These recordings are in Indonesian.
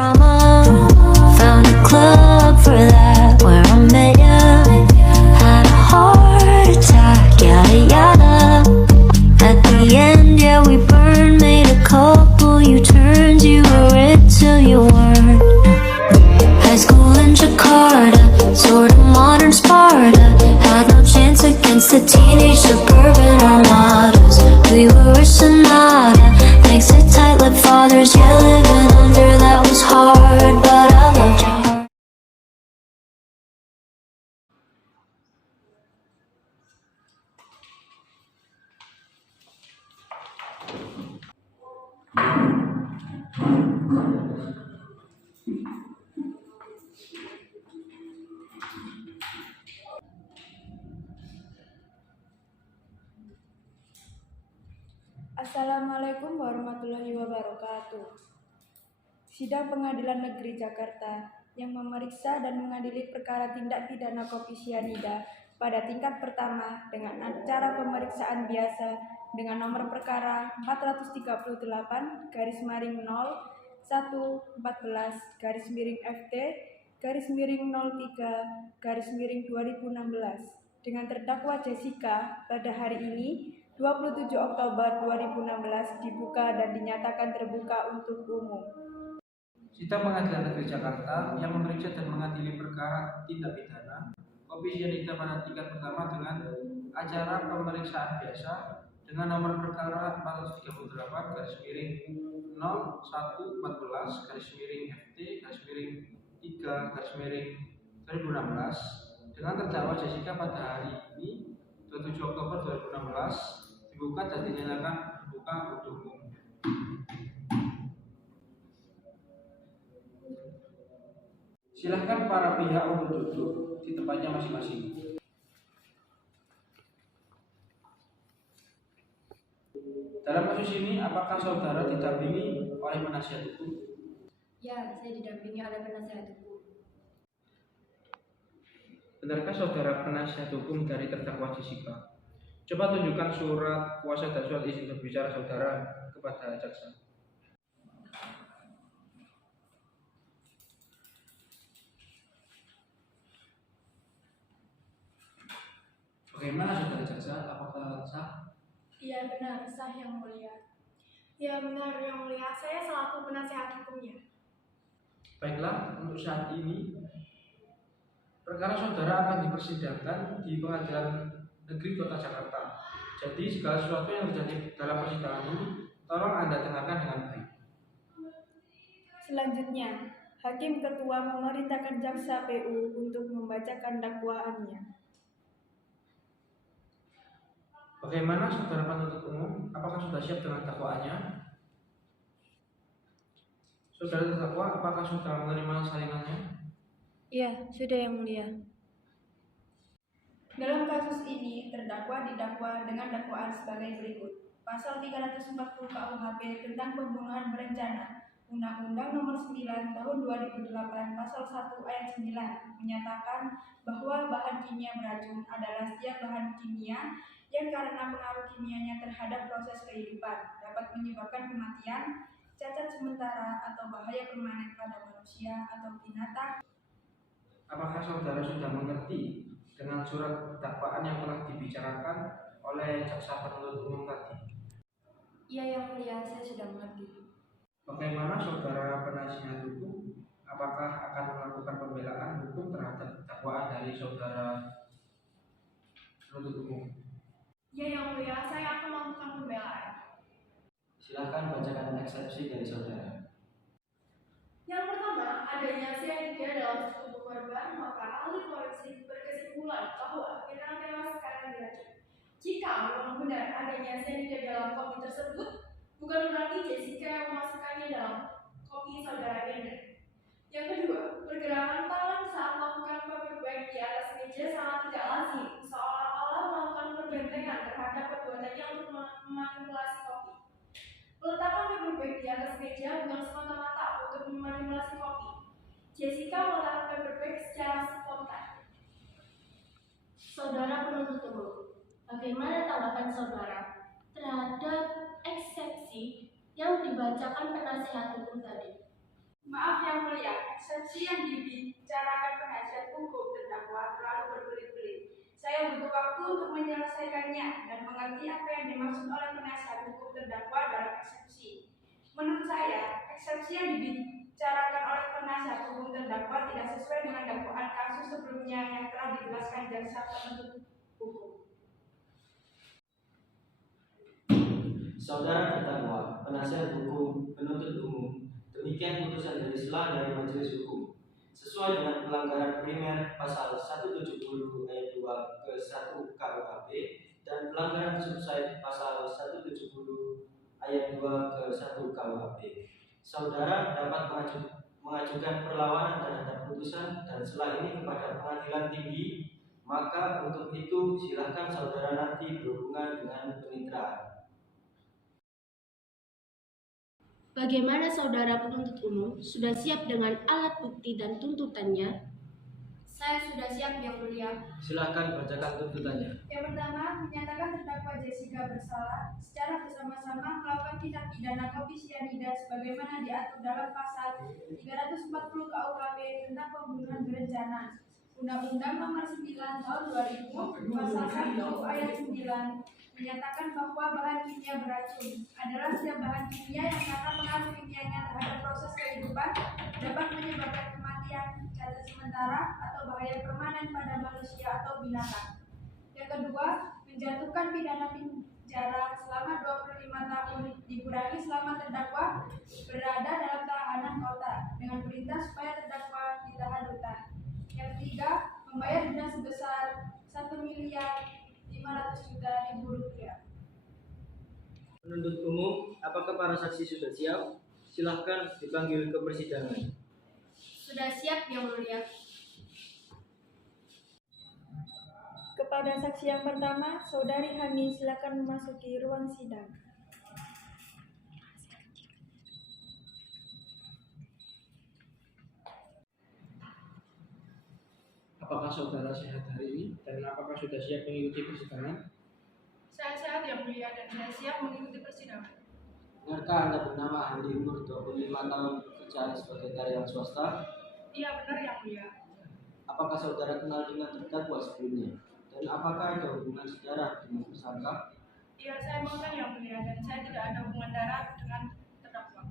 drama. Found a club for that where I met ya. Had a heart attack, yada yada. At the end, yeah, we burned, made a couple U-turns. You were it till you weren't. High school in Jakarta, sort of modern Sparta. Had no chance against the teenage suburban armadas. We were a sonata, thanks to tight-lipped fathers. Yeah, living under that was hard, but I loved your heart. Assalamualaikum warahmatullahi wabarakatuh. Sidang Pengadilan Negeri Jakarta yang memeriksa dan mengadili perkara tindak pidana kopi sianida pada tingkat pertama dengan acara pemeriksaan biasa dengan nomor perkara 438/1/FT/03/2016 dengan terdakwa Jessica pada hari ini 27 Oktober 2016 dibuka dan dinyatakan terbuka untuk umum. Sidang Pengadilan Negeri Jakarta yang memeriksa dan mengadili perkara tindak pidana kopi sianida pada tingkat pertama dengan acara pemeriksaan biasa dengan nomor perkara 438/01/FT/3/2016 dengan terdakwa Jessica pada hari ini 27 Oktober 2016 dibuka dan dinyatakan terbuka untuk umum. Silahkan para pihak untuk duduk di tempatnya masing-masing. Dalam kasus ini, apakah saudara didampingi oleh penasihat hukum? Ya, saya didampingi oleh penasihat hukum. Benarkah saudara penasihat hukum dari terdakwa Jessica? Coba tunjukkan surat kuasa dan surat izin berbicara saudara kepada jaksa. Bagaimana saudara jaksa? Apakah sah? Iya benar, sah yang mulia. Ya benar yang mulia, saya selaku penasihat hukumnya. Baiklah, untuk saat ini perkara saudara akan dipersidangkan di Pengadilan Negeri Kota Jakarta. Jadi segala sesuatu yang terjadi dalam persidangan ini tolong Anda dengarkan dengan baik. Selanjutnya, Hakim Ketua memerintahkan jaksa PU untuk membacakan dakwaannya. Bagaimana saudara penuntut umum? Apakah sudah siap dengan dakwaannya? Saudara terdakwa, apakah sudah menerima salinannya? Iya, sudah yang mulia. Dalam kasus ini, terdakwa didakwa dengan dakwaan sebagai berikut. Pasal 340 KUHP tentang pembunuhan berencana, Undang-Undang Nomor 9 Tahun 2008 Pasal 1 Ayat 9 menyatakan bahwa bahan kimia beracun adalah setiap bahan kimia yang karena pengaruh kimianya terhadap proses kehidupan dapat menyebabkan kematian, cacat sementara atau bahaya permanen pada manusia atau binatang. Apakah saudara sudah mengerti dengan surat dakwaan yang telah dibicarakan oleh jaksa penuntut umum tadi? Iya yang mulia, saya sudah mengerti. Bagaimana saudara penasihat hukum? Apakah akan melakukan pembelaan hukum terhadap dakwaan dari saudara penuntut umum? Ya yang mulia, saya akan melakukan pembelaan. Silakan bacakan eksepsi dari saudara. Yang pertama, adanya cyanida dalam tubuh korban, maka ahli forensik berkesimpulan bahwa Mirna tewas karena diracun. Jika memang benar adanya cyanida dalam kopi tersebut, bukan berarti Jessica yang memasukkannya dalam kopi saudara Mirna. Yang kedua, pergerakan tangan saat melakukan paperback di atas meja sangat tidak lazim, seolah-olah melakukan perbentengan terhadap perbuatannya untuk memanipulasi kopi. Peletakan paperback di atas meja bukan semata-mata untuk memanipulasi kopi. Jessica meletakkan paperback secara spontan. Saudara penuntut umum, bagaimana tanggapan saudara terhadap eksepsi yang dibacakan penasihat hukum tadi? Maaf yang Yang Mulia, eksepsi yang dibicarakan penasihat hukum terdakwa terlalu berbelit-belit. Saya butuh waktu untuk menyelesaikannya dan mengerti apa yang dimaksud oleh penasihat hukum terdakwa dalam eksepsi. Menurut saya, eksepsi yang dibicarakan oleh penasihat hukum terdakwa tidak sesuai dengan dakwaan kasus sebelumnya yang telah dijelaskan jaksa penuntut hukum. Saudara terdakwa, penasihat hukum, penuntut umum, demikian putusan dari majelis hukum. Sesuai dengan pelanggaran primer pasal 170 ayat 2 ke 1 KUHP dan pelanggaran subside pasal 170 ayat 2 ke 1 KUHP. Saudara dapat mengajukan perlawanan terhadap putusan dan setelah ini kepada pengadilan tinggi, maka untuk itu silakan saudara nanti berhubungan dengan peniteraan. Bagaimana saudara penuntut umum? Sudah siap dengan alat bukti dan tuntutannya? Saya sudah siap, Yang Mulia. Silakan bacakan tuntutannya. Yang pertama, menyatakan terdakwa Jessica bersalah secara bersama-sama melakukan tindak pidana kopi sianida sebagaimana diatur dalam pasal 340 KUHP tentang pembunuhan berencana. Undang-Undang Nomor 9 Tahun 2000 Pasal 1 Ayat 9 menyatakan bahwa bahan kimia beracun adalah setiap bahan kimia yang karena pengaruh kimianya terhadap proses kehidupan dapat menyebabkan kematian, cacat sementara, atau bahaya permanen pada manusia atau binatang. Yang kedua, menjatuhkan pidana penjara selama 25 tahun dikurangi selama terdakwa berada dalam tahanan kota dengan perintah supaya terdakwa ditahan rutan. Yang ketiga, membayar denda sebesar 1.500.000.000 rupiah. Penuntut umum, apakah para saksi sudah siap? Silahkan dipanggil ke persidangan. Sudah siap, Yang Mulia. Kepada saksi yang pertama, Saudari Hani, silakan memasuki ruang sidang. Apakah saudara sehat hari ini dan apakah sudah siap mengikuti persidangan? Saya sehat, Yang Mulia, dan saya siap mengikuti persidangan. Benarkah Anda bernama Andi, umur 25 tahun, bekerja sebagai karyawan swasta? Iya, benar, Yang Mulia. Apakah saudara kenal dengan terdakwa sebelumnya? Dan apakah ada hubungan saudara dengan tersangka? Iya, saya mengenal, Yang Mulia, dan saya tidak ada hubungan darah dengan terdakwa.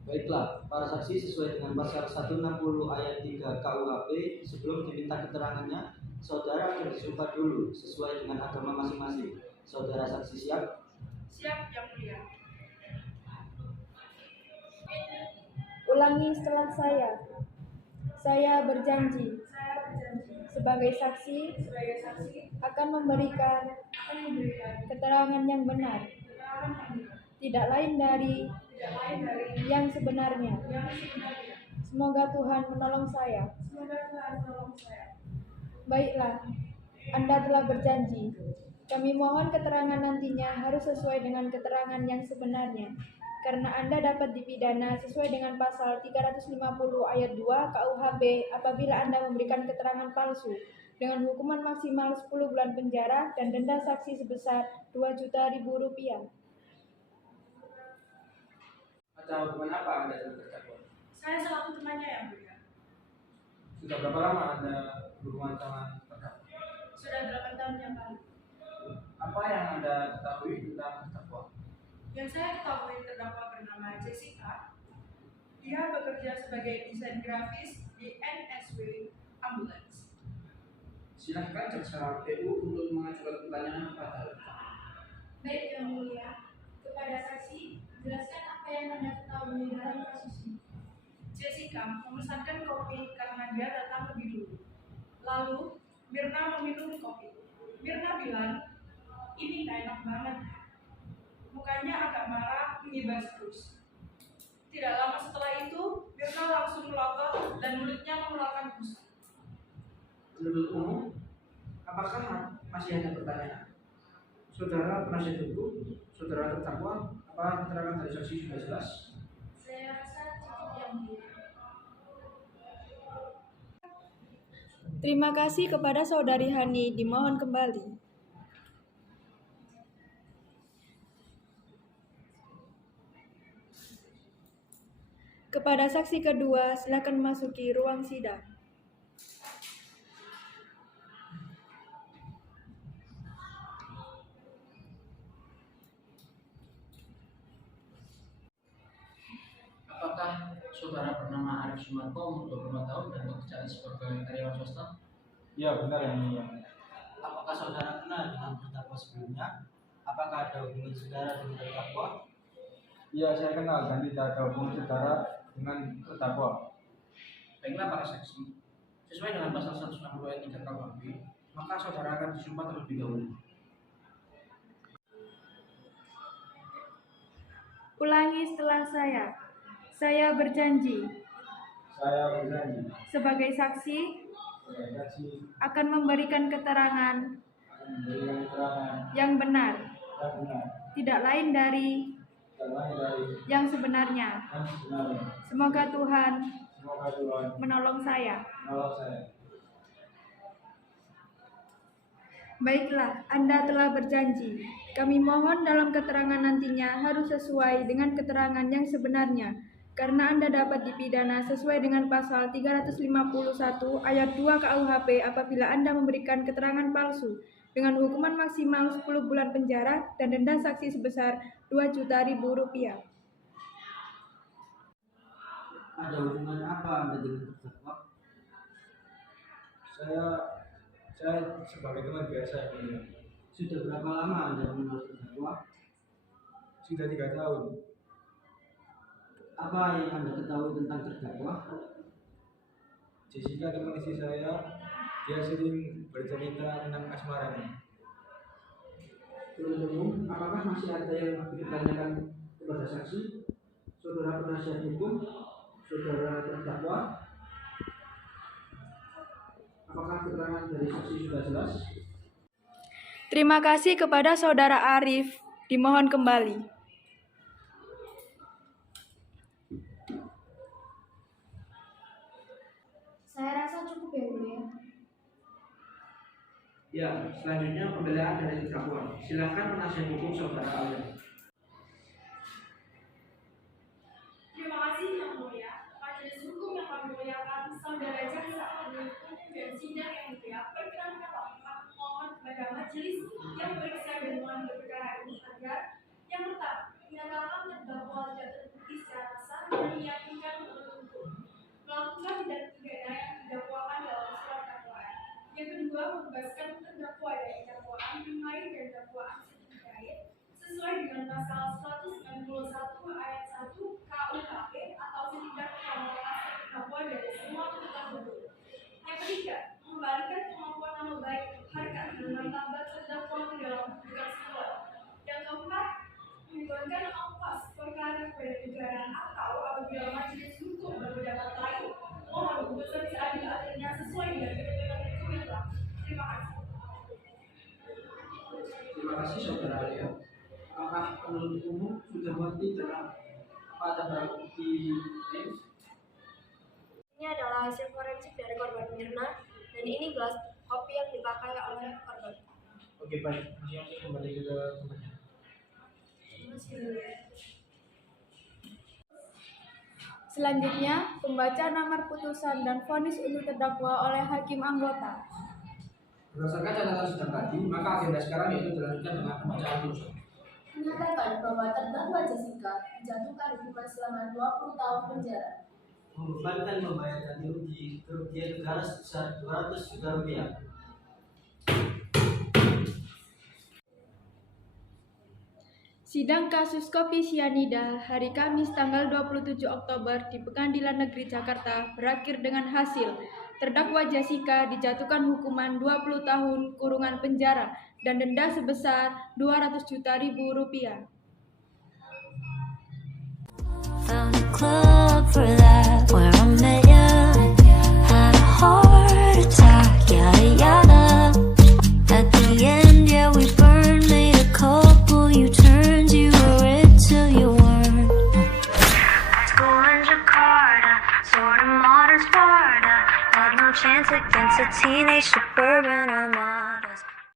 Baiklah, para saksi sesuai dengan pasal 160 ayat 3 KUHP, sebelum diminta keterangannya, saudara akan disumpah dulu sesuai dengan agama masing-masing. Saudara saksi siap? Siap, Yang Mulia. Ulangi setelah saya. Saya berjanji Saya berjanji sebagai saksi sebagai saksi akan memberikan akan memberikan keterangan yang benar, keterangan yang benar, tidak lain dari tidak lain dari yang sebenarnya. yang sebenarnya. Semoga Tuhan menolong saya. Semoga Tuhan menolong saya. Baiklah, Anda telah berjanji. Kami mohon keterangan nantinya harus sesuai dengan keterangan yang sebenarnya. Karena Anda dapat dipidana sesuai dengan pasal 350 ayat 2 KUHP apabila Anda memberikan keterangan palsu dengan hukuman maksimal 10 bulan penjara dan denda saksi sebesar 2.000.000 rupiah. Atau hubungan apa Anda dengan terdakwa? Saya selaku temannya, Yang Mulia. Sudah berapa lama Anda berhubungan dengan terdakwa? Sudah 8 tahun yang lalu. Apa yang Anda ketahui tentang terdakwa? Yang saya ketahui terdakwa bernama Jessica. Dia bekerja sebagai desain grafis di NSW Ambulance. Silakan jaksa PU untuk mengajukan pertanyaan kepada Baik, Yang Mulia. Kepada saksi, jelaskan apa yang Anda ketahui dalam kasus ini. Jessica memesankan kopi karena dia datang lebih dulu. Lalu, Mirna meminum kopi. Mirna bilang, ini gak enak banget. Mukanya agak marah, mengibas terus. Tidak lama setelah itu, Mirna langsung melotot dan mulutnya mengeluarkan busa. penuntut umum. Apakah masih ada pertanyaan? Saudara penasihat hukum, saudara terdakwa, apa keterangan dari saksi sudah jelas? Saya rasa cukup, Yang Mulia. Terima kasih kepada Saudari Hani, dimohon kembali. Kepada Kepada saksi kedua, silakan masuki ruang sidang. Apakah saudara bernama Arif Sumarko, umur 25 tahun dan bekerja sebagai karyawan swasta? Ya benar yang mulia. Apakah saudara kenal dengan terdakwa sebelumnya? Apakah ada hubungan saudara dengan terdakwa? Ya saya kenal dan tidak ada hubungan saudara dengan terdakwa. Baiklah para saksi, sesuai dengan pasal 160 ayat 3 KUHP, maka saudara akan disumpah terlebih dahulu. Ulangi setelah saya. Saya berjanji Saya berjanji sebagai saksi sebagai saksi akan memberikan keterangan akan memberikan keterangan yang benar, yang benar, tidak lain dari yang sebenarnya. yang sebenarnya. Semoga Tuhan Semoga Tuhan menolong saya. menolong saya. Baiklah, Anda telah berjanji. Kami mohon dalam keterangan nantinya harus sesuai dengan keterangan yang sebenarnya, karena Anda dapat dipidana sesuai dengan pasal 351 ayat 2 KUHP apabila Anda memberikan keterangan palsu dengan hukuman maksimal 10 bulan penjara dan denda saksi sebesar Rp2.000.000. Ada hubungan apa Anda dengan terdakwa? Saya sebagai teman biasa yang mulia. Sudah berapa lama Anda mengenal terdakwa? Sudah 3 tahun. Apa yang Anda ketahui tentang terdakwa? Jessica teman istri saya, dia sering bercerita tentang asmaranya. Penuntut umum, apakah masih ada yang ditanyakan kepada saksi, saudara penasihat hukum, saudara terdakwa? Apakah keterangan dari saksi sudah jelas? Terima kasih kepada Saudara Arif. Dimohon kembali. Saya rasa cukup ya mulia. Ya, selanjutnya pembelaan dari terdakwa. Silakan penasihat hukum saudara Alia. Terima kasih Yang Mulia. Majelis hukum yang kami muliakan, saudara jaksa penuntut umum dan sidang yang mulia, perkenankanlah kami mohon kepada majelis yang periksa dan mengambil perkara ini agar yang pertama menyatakan terdakwa tidak terbukti secara sah dan meyakinkan penuntut umum melakukan tindak pidana yang didakwakan dalam surat dakwaan. Yang kedua, membebaskan terdakwa dari dakwaan lain dan dakwaan terkait sesuai dengan pasal 191 ayat 1 KUHP atau setidak yang melepas terdakwa dari semua tuntutan hukum. Yang ketiga, mengembalikan kemampuan nama baik, harkat, dan martabat terdakwa ke dalam kedudukan semula. Yang keempat, membebankan ongkos perkara kepada negara atau apabila majelis hukum berpendapat lain, mohon putusan seadil-adilnya sesuai dengan ketentuan hukum yang berlaku. Terima kasih. Terima kasih saudara Alia. Apakah penuntut umum sudah mengerti tentang pada barang bukti lain? Ini adalah hasil forensik dari korban Mirna dan ini gelas kopi yang dipakai oleh korban. Oke baik, masing-masing kembali ke tempatnya. Selanjutnya, pembacaan amar putusan dan vonis untuk terdakwa oleh hakim anggota. Berdasarkan catatan sidang tadi, maka agenda sekarang yaitu dilanjutkan dengan pembacaan putusan. Menyatakan bahwa terdakwa Jessica dijatuhkan hukuman selama 20 tahun penjara. Membebankan membayar ganti rugi kerugian negara sebesar Rp200 juta. Sidang kasus kopi sianida hari Kamis tanggal 27 Oktober di Pengadilan Negeri Jakarta berakhir dengan hasil terdakwa Jessica dijatuhkan hukuman 20 tahun kurungan penjara dan denda sebesar Rp200 juta. Found a club for that where I met ya. Had a heart attack, yada yada. At the end, yeah, we burned, made a couple U-turns. You were it till you weren't. High school in Jakarta, sort of modern Sparta. Had no chance against a teenage suburban.